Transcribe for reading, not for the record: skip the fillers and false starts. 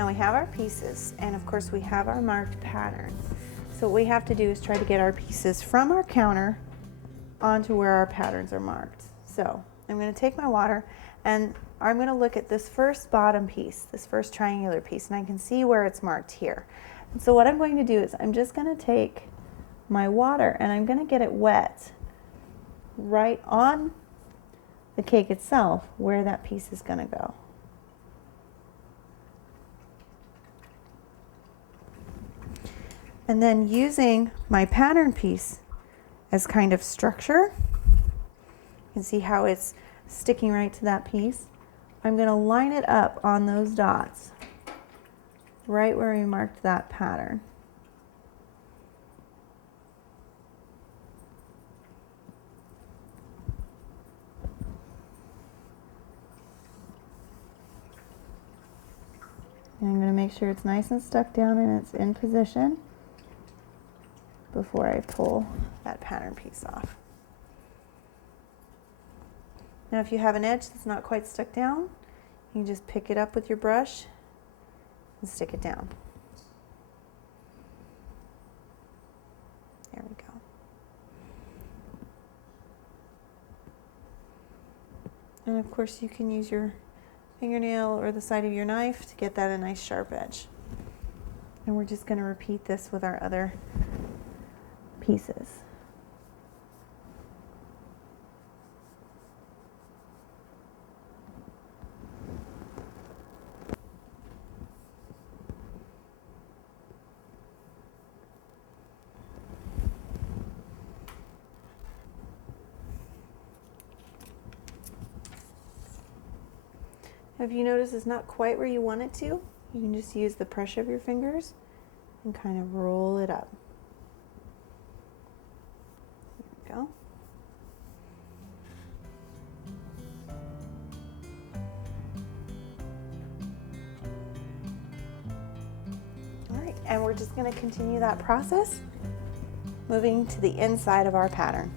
Now we have our pieces, and of course we have our marked pattern. So what we have to do is try to get our pieces from our counter onto where our patterns are marked. So I'm going to take my water and I'm going to look at this first bottom piece, this first triangular piece, and I can see where it's marked here. And so what I'm going to do is I'm just going to take my water and I'm going to get it wet right on the cake itself where that piece is going to go. And then using my pattern piece as kind of structure, you can see how it's sticking right to that piece. I'm going to line it up on those dots right where we marked that pattern. And I'm going to make sure it's nice and stuck down and it's in position before I pull that pattern piece off. Now if you have an edge that's not quite stuck down, you can just pick it up with your brush and stick it down. There we go. And of course you can use your fingernail or the side of your knife to get that a nice sharp edge. And we're just going to repeat this with our other pieces. If you notice it's not quite where you want it to, you can just use the pressure of your fingers and kind of roll it up. There we go. All right, and we're just going to continue that process, moving to the inside of our pattern.